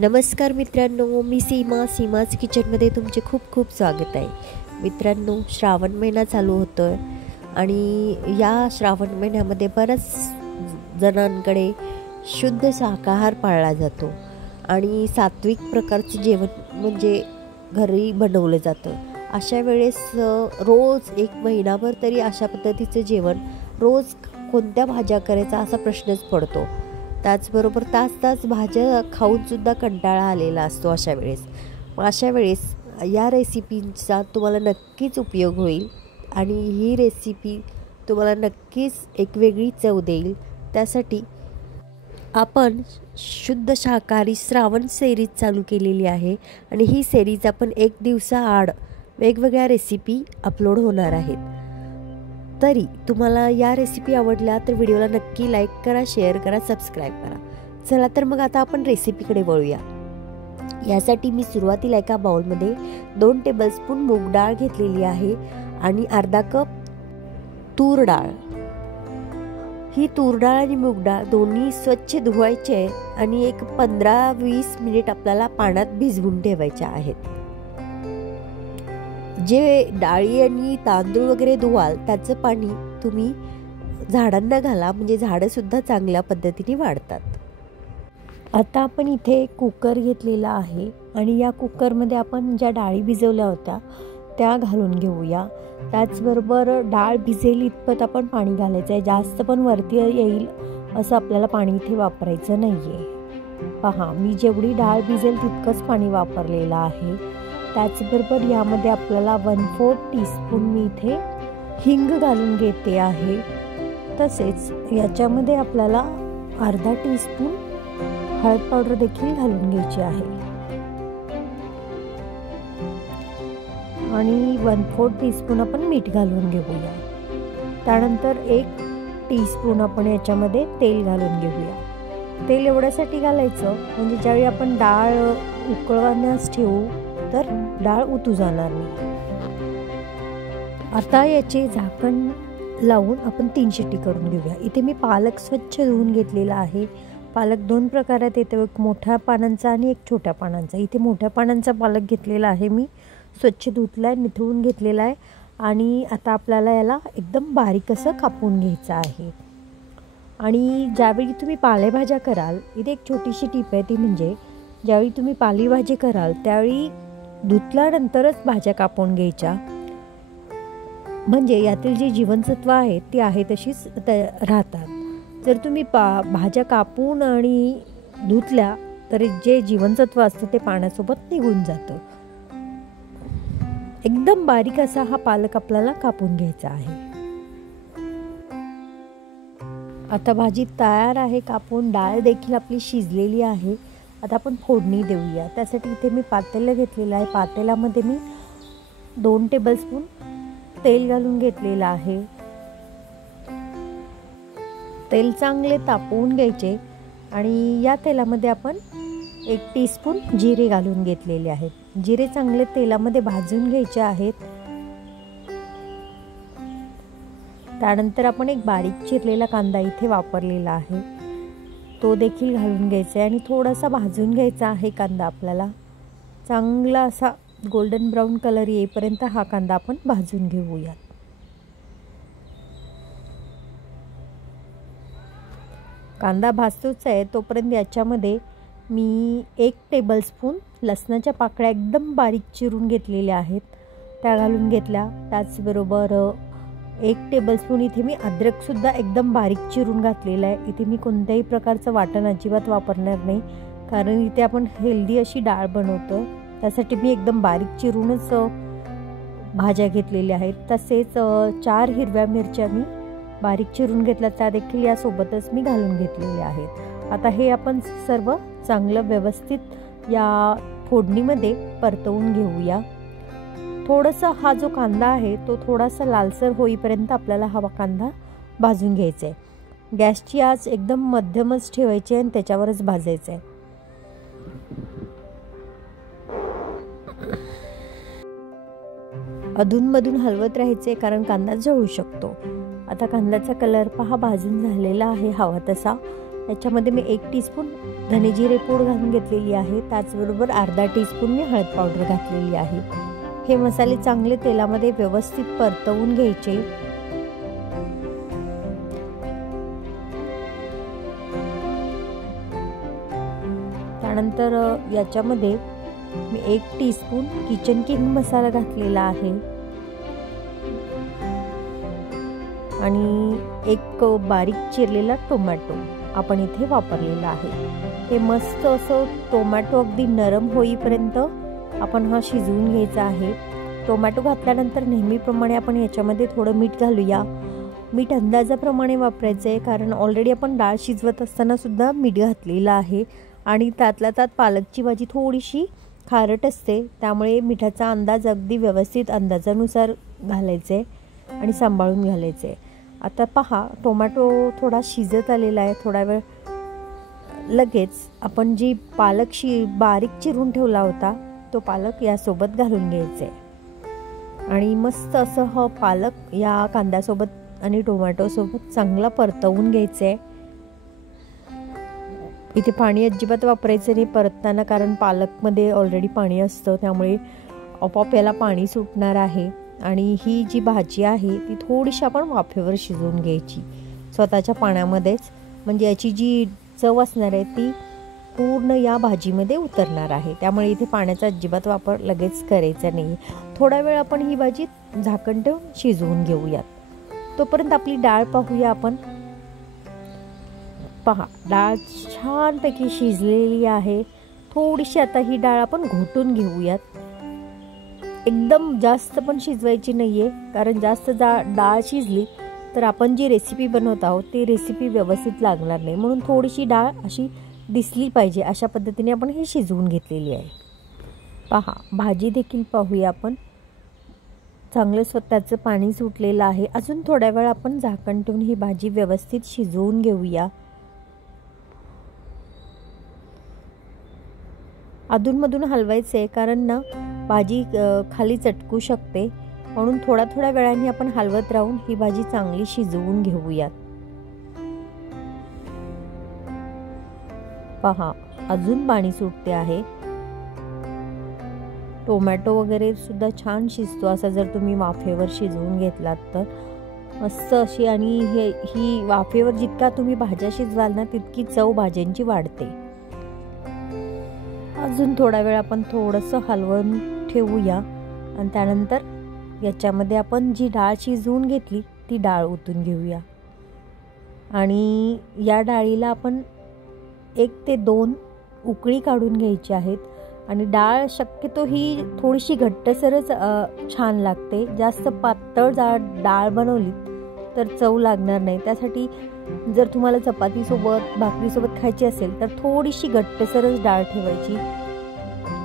नमस्कार मित्रांनो, मी सीमाज किचनमध्ये तुमचे खूप खूप स्वागत आहे. मित्रांनो, श्रावण महिना चालू होतो आहे आणि या श्रावण महिन्यामध्ये बऱ्याच जणांकडे शुद्ध शाकाहार पाळला जातो आणि सात्विक प्रकारचे जेवण म्हणजे घरी बनवलं जातं. अशा वेळेस रोज एक महिनाभर तरी अशा पद्धतीचं जेवण रोज कोणत्या भाज्या करायचा असा प्रश्नच पडतो. त्याचबरोबर तास भाज्या खाऊनसुद्धा कंटाळा आलेला असतो. अशा वेळेस या रेसिपींचा तुम्हाला नक्कीच उपयोग होईल आणि ही रेसिपी तुम्हाला नक्कीच एक वेगळी चव देईल. त्यासाठी आपण शुद्ध शाकाहारी श्रावण सेरीज चालू केलेली आहे आणि ही सेरीज आपण एक दिवसाआड वेगवेगळ्या रेसिपी अपलोड होणार आहेत. तरी तुम्हाला या रेसिपी आवडल्या तर व्हिडिओला नक्की लाईक करा, शेअर करा, सबस्क्राईब करा. चला तर मग आता आपण रेसिपीकडे वळूया. यासाठी मी सुरुवातीला एका बाउलमध्ये 2 टेबलस्पून मूग डाळ घेतलेली आहे आणि अर्धा कप तूर डाळ. ही तूर डाळ आणि मूग डाळ दोन्ही स्वच्छ धुवायचे आणि एक 15-20 मिनिट आपल्याला पाण्यात भिजवून ठेवायचे आहेत. जे डाळी आणि तांदूळ वगैरे धुवाल त्याचं पाणी तुम्ही झाडांना घाला, म्हणजे झाडंसुद्धा चांगल्या पद्धतीने वाढतात. आता आपण इथे कुकर घेतलेला आहे आणि या कुकरमध्ये आपण ज्या डाळी भिजवल्या होत्या त्या घालून घेऊया. त्याचबरोबर डाळ भिजेल इतपत आपण पाणी घालायचं आहे. जास्त पण वरती येईल असं आपल्याला पाणी इथे वापरायचं नाही आहे. पहा, मी जेवढी डाळ भिजेल तितकंच पाणी वापरलेलं आहे. त्याचबरोबर यामध्ये आपल्याला 1/4 टीस्पून मी इथे हिंग घालून घेते आहे. तसेच याच्यामध्ये आपल्याला अर्धा टीस्पून हळद पावडर देखील घालून घ्यायची आहे आणि 1/4 टीस्पून आपण मीठ घालून घेऊया. त्यानंतर 1 टीस्पून आपण याच्यामध्ये तेल घालून घेऊया. तेल एवढ्यासाठी घालायचं म्हणजे ज्यावेळी आपण डाळ उकळवण्यास ठेवू तर डाळ उतू जाणार नाही. आता याचे झाकण लावून आपण 3 शिट्टी करून घेऊया. इथे मी पालक स्वच्छ धुवून घेतलेला आहे. पालक 2 प्रकारात येतो, एक मोठ्या पानांचा आणि एक छोट्या पानांचा. इथे मोठ्या पानांचा पालक घेतलेला आहे, मी स्वच्छ धुतलाय, निथळून घेतलेला आहे आणि आता आपल्याला याला एकदम बारीक असं कापून घ्यायचं आहे. आणि ज्यावेळी तुम्ही पालेभाज्या कराल, इथे एक छोटीशी टीप आहे, ती म्हणजे ज्यावेळी तुम्ही पालेभाजी कराल त्यावेळी धुतल्यानंतरच भाज्या कापून घ्यायच्या, म्हणजे यातील जी जीवनसत्व आहेत ती आहे तशीच राहतात. जर तुम्ही भाज्या कापून आणि धुतल्या तर जे जीवनसत्व असतं ते पाण्यासोबत निघून जातं. एकदम बारीक असा हा पालक आपल्याला कापून घ्यायचा आहे. आता भाजी तयार आहे कापून. डाळ देखील आपली शिजलेली आहे. आता आपण फोडणी देऊया. त्यासाठी इथे मी पातेलं घेतलेलं आहे. पातेल्यामध्ये मी 2 टेबलस्पून तेल घालून घेतलेलं आहे. तेल चांगले तापवून घ्यायचे आणि या तेलामध्ये आपण 1 टीस्पून जिरे घालून घेतलेले आहेत. जिरे चांगले तेलामध्ये भाजून घ्यायचे आहेत. त्यानंतर आपण एक बारीक चिरलेला कांदा इथे वापरलेला आहे, तो देखील घालून घ्यायचा आहे आणि थोडासा भाजून घ्यायचा आहे कांदा. आपल्याला चांगला असा गोल्डन ब्राऊन कलर येईपर्यंत हा कांदा आपण भाजून घेऊया. कांदा भाजतोच आहे तोपर्यंत याच्यामध्ये मी 1 टेबलस्पून लसणाच्या पाकळ्या एकदम बारीक चिरून घेतलेल्या आहेत, त्या घालून घेतल्या. त्याचबरोबर 1 टेबलस्पून इथे मी अद्रकसुद्धा एकदम बारीक चिरून घातलेलं आहे. इथे मी कोणत्याही प्रकारचं वाटण अजिबात वापरणार नाही, कारण इथे आपण हेल्दी अशी डाळ बनवतो. त्यासाठी मी एकदम बारीक चिरूनच भाज्या घेतलेल्या आहेत. तसेच 4 हिरव्या मिरच्या मी बारीक चिरून घेतल्या, त्या देखील यासोबतच मी घालून घेतलेल्या आहेत. आता हे आपण सर्व चांगलं व्यवस्थित या फोडणीमध्ये परतवून घेऊया. थोडंसं हा जो कांदा आहे तो थोडासा लालसर होईपर्यंत आपल्याला हा कांदा भाजून घ्यायचा आहे. गॅसची आच एकदम मध्यमच ठेवायची आणि त्याच्यावरच भाजायचं आहे. अधूनमधून हलवत राहायचे कारण कांदा जळू शकतो. आता कांद्याचा कलर पहा भाजून झालेला आहे हवा तसा. याच्यामध्ये मी 1 टीस्पून धने जिरे पूड घालून घेतलेली आहे, त्याचबरोबर अर्धा टीस्पून मी हळद पावडर घातलेली आहे। हे मसाले चांगले तेलामध्ये व्यवस्थित परतवून घ्यायचे। त्यानंतर याच्यामध्ये मी 1 टीस्पून किचन किंग मसाला घातलेला आहे आणि 1 बारीक चिरलेला टोमॅटो आपण इथे वापरलेला आहे। हे मस्त असं टोमॅटो अगदी नरम होईपर्यंत आपण हा शिजवून घ्यायचा आहे। टोमॅटो घातल्यानंतर नेहमीप्रमाणे आपण याच्यामध्ये थोडं मीठ घालूया। मीठ अंदाजाप्रमाणे वापरायचं आहे, कारण ऑलरेडी आपण डाळ शिजवत असताना सुद्धा मीठ घातलेलं आहे आणि त्यातल्या त्यात पालकची भाजी थोडीशी खारट असते, त्यामुळे मिठाचा अंदाज अगदी व्यवस्थित अंदाजानुसार घालायचा आहे आणि सांभाळून घालायचं आहे। आता पहा, टोमॅटो थोडा शिजत आलेला आहे। थोडा वेळ लगेच आपण जी पालक बारीक चिरून ठेवला होता तो पालक यासोबत घालून घ्यायचा आहे आणि मस्त असं हा पालक या कांद्यासोबत आणि टोमॅटोसोबत चांगला परतवून घ्यायचा आहे। इथे पाणी अजिबात वापरायचं नाही परतताना, कारण पालकमध्ये ऑलरेडी पाणी असतं, त्यामुळे आपोआप याला पाणी सुटणार आहे। आणि ही जी भाजी आहे ती थोडीशी आपण वाफेवर शिजवून घ्यायची स्वतःच्या पाण्यामध्येच, म्हणजे याची जी चव असणार आहे ती पूर्ण या भाजीमध्ये उतरणार आहे। त्यामुळे इथे पाण्याचा अजिबात वापर लगेच करायचा नाही। थोडा वेळ आपण ही भाजी झाकण ठेवून शिजवून घेऊयात। तोपर्यंत आपली डाळ पाहूया आपण। पहा, डाळ छानपैकी शिजलेली आहे। थोडीशी आता ही डाळ आपण घोटून घेऊयात। एकदम जास्त पण शिजवायची नाहीये, कारण जास्त डाळ शिजली तर आपण जी रेसिपी बनवत आहोत ती रेसिपी व्यवस्थित लागणार नाही, म्हणून थोडीशी डाळ अशी दिसली पाहिजे अशा पद्धतीने आपण ही शिजवून घेतलेली आहे। पहा, भाजी देखील पाहूया आपण। चांगलं स्वतःचं पाणी सुटलेलं आहे। अजून थोड्या वेळ आपण झाकण ठेवून ही भाजी व्यवस्थित शिजवून घेऊया। अधूनमधून हलवायचं आहे, कारण ना भाजी खाली चटकू शकते, म्हणून थोड्या वेळाने आपण हलवत राहून ही भाजी चांगली शिजवून घेऊयात। पहा, अजून पाणी सुटते आहे। टोमॅटो वगैरे सुद्धा छान शिजतो असा जर तुम्ही वाफेवर शिजवून घेतलात तर मस्त अशी, आणि ही वाफेवर जितका तुम्ही भाज्या शिजवाल ना तितकी चव भाज्यांची वाढते। अजून थोडा वेळ आपण थोडंसं हलवून ठेवूया आणि त्यानंतर याच्यामध्ये आपण जी डाळ शिजवून घेतली ती डाळ ओतून घेऊया आणि या डाळीला आपण 1 ते 2 उकळी काढून घ्यायची आहेत। आणि डाळ शक्यतो ही थोडीशी घट्टसरच छान लागते, जास्त पातळ डाळ बनवली तर चव लागणार नाही। त्यासाठी जर तुम्हाला चपातीसोबत भाकरीसोबत खायची असेल तर थोडीशी घट्टसरच डाळ ठेवायची।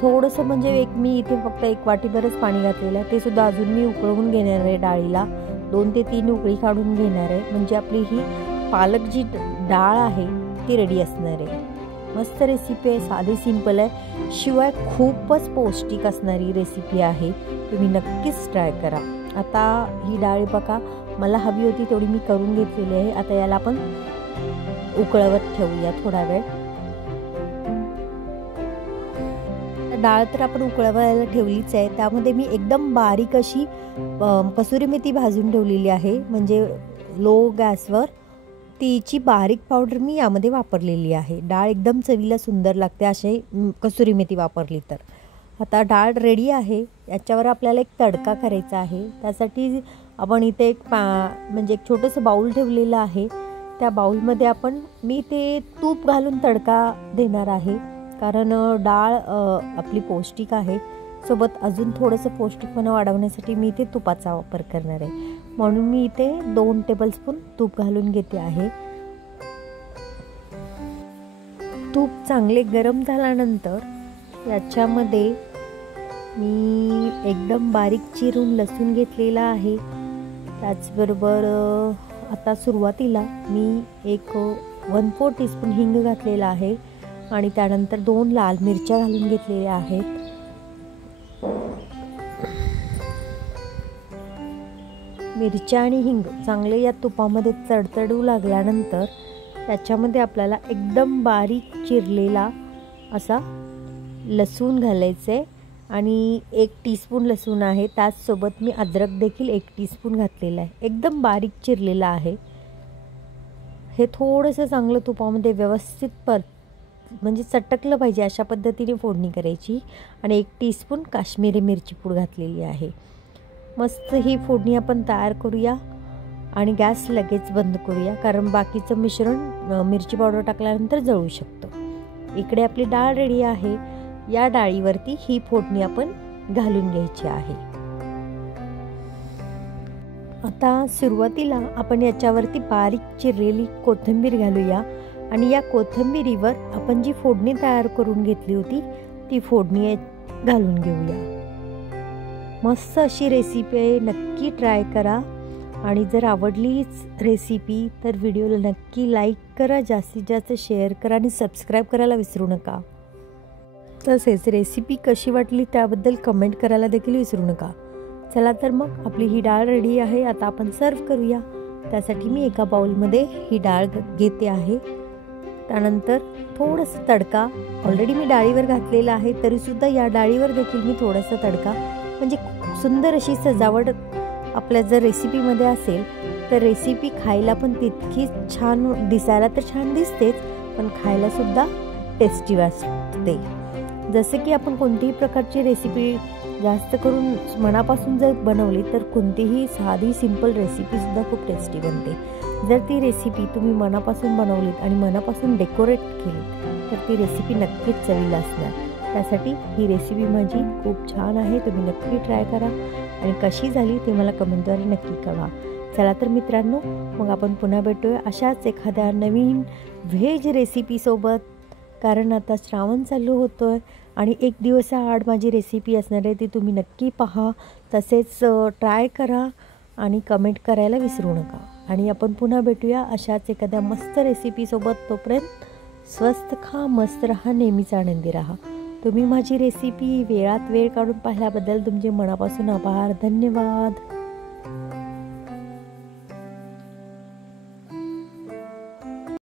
थोडंसं म्हणजे मी इथे फक्त 1 वाटीभरच पाणी घातलेलं आहे, ते सुद्धा अजून मी उकळवून घेणार आहे। डाळीला 2 ते 3 उकळी काढून घेणार आहे, म्हणजे आपली ही पालक जी डाळ आहे ती रेडी असणार आहे। मस्त रेसिपी आहे, साधी सिंपल आहे, शिवाय खूपच पौष्टिक असणारी रेसिपी आहे। तुम्ही नक्कीच ट्राय करा। आता ही डाळ बघा, मला हवी होती तेवढी मी करून घेतलेली आहे। आता याला आपण उकळवत ठेवूया थोडा वेळ। डाळ तर आपण उकळवायला ठेवलीच आहे, त्यामध्ये मी एकदम बारीक अशी कसुरी मेथी भाजून ठेवलेली आहे, म्हणजे लो गॅसवर तिची बारीक पावडर मी यामध्ये वापरलेली आहे। डाळ एकदम चवीला सुंदर लागते अशी कसुरी मेथी वापरली तर। आता डाळ रेडी आहे, याच्यावर आपल्याला एक तडका करायचा आहे। त्यासाठी आपण इथे म्हणजे एक छोटंसं बाउल ठेवलेलं आहे, त्या बाउलमध्ये मी ते तूप घालून तडका देणार आहे, कारण डाळ आपली पौष्टिक आहे, सोबत अजून थोडंसं पौष्टिकपणा वाढवण्यासाठी मी इथे तुपाचा वापर करणार आहे, म्हणून मी इथे 2 टेबलस्पून तूप घालून घेते आहे। तूप चांगले गरम झाल्यानंतर याच्यामध्ये मी एकदम बारीक चिरून लसूण घेतलेला आहे। त्याचबरोबर आता सुरुवातीला मी 1/4 टीस्पून हिंग घातलेला आहे आणि त्यानंतर 2 लाल मिरच्या घालून घेतलेल्या आहेत। मिरच्या आणि हिंग चांगले या तुपामध्ये तडतडू लागल्यानंतर त्याच्यामध्ये आपल्याला एकदम बारीक चिरलेला असा लसूण घालायचं आहे आणि 1 टीस्पून लसूण आहे, त्याचसोबत मी अद्रक देखील 1 टीस्पून घातलेला आहे, एकदम बारीक चिरलेला आहे। हे थोडंसं चांगलं तुपामध्ये व्यवस्थित म्हणजे चटकलं पाहिजे अशा पद्धतीने फोडणी करायची आणि 1 टीस्पून काश्मीरी मिरची पूड घातलेली आहे। मस्त ही फोडणी आपण तयार करूया आणि गॅस लगेच बंद करूया, कारण बाकीचं मिश्रण मिरची पावडर टाकल्यानंतर जळू शकतं। इकडे आपली डाळ रेडी आहे। या डाळीवरती ही फोडणी आपण घालून घ्यायची आहे। आता सुरुवातीला आपण याच्यावरती बारीक चिरलेली कोथिंबीर घालूया आणि या कोथिंबीरीवर आपण जी फोडणी तयार करून घेतली होती ती फोडणी घालून घेऊया। मस्त अशी रेसिपी आहे, नक्की ट्राय करा आणि जर आवडलीच रेसिपी तर व्हिडिओला नक्की लाईक करा, जास्तीत जास्त शेअर करा आणि सबस्क्राईब करायला विसरू नका। तसेच रेसिपी कशी वाटली त्याबद्दल कमेंट करायला देखील विसरू नका। चला तर मग आपली ही डाळ रेडी आहे। आता आपण सर्व करूया। त्यासाठी मी एका बाउलमध्ये ही डाळ घेते आहे। त्यानंतर थोडंसं तडका, ऑलरेडी मी डाळीवर घातलेला आहे तरीसुद्धा या डाळीवर देखील मी थोडासा तडका, म्हणजे सुंदर अशी सजावट आपल्या जर रेसिपीमध्ये असेल तर रेसिपी खायला पण तितकीच छान, दिसायला तर छान दिसतेच पण खायलासुद्धा टेस्टी वाटते। जसं की आपण कोणतीही प्रकारची रेसिपी जास्त करून मनापासून जर बनवली तर कोणतीही साधी सिंपल रेसिपीसुद्धा खूप टेस्टी बनते। जर ती रेसिपी तुम्ही मनापासून बनवलीत आणि मनापासून डेकोरेट केली तर ती रेसिपी नक्कीच चवीला असणार। त्यासाठी ही रेसिपी माझी खूप छान आहे, तुम्ही नक्की ट्राय करा आणि कशी झाली ते मला कमेंटद्वारे नक्की कळवा। चला तर मित्रांनो, मग आपण पुन्हा भेटूया अशाच एखाद्या नवीन व्हेज रेसिपीसोबत, कारण आता श्रावण चालू होतोय आणि 1 दिवसाआड माझी रेसिपी असणार आहे, ती तुम्ही नक्की पहा, तसेच ट्राय करा आणि कमेंट करायला विसरू नका। आणि आपण पुन्हा भेटूया अशाच एखाद्या मस्त रेसिपीसोबत। तोपर्यंत स्वस्त खा, मस्त रहा, नेहमीच आनंदी रहा। तुम्ही माझी रेसिपी वेळात वेळ काढून पाहिल्याबद्दल तुमचे मनापासून आभार, धन्यवाद।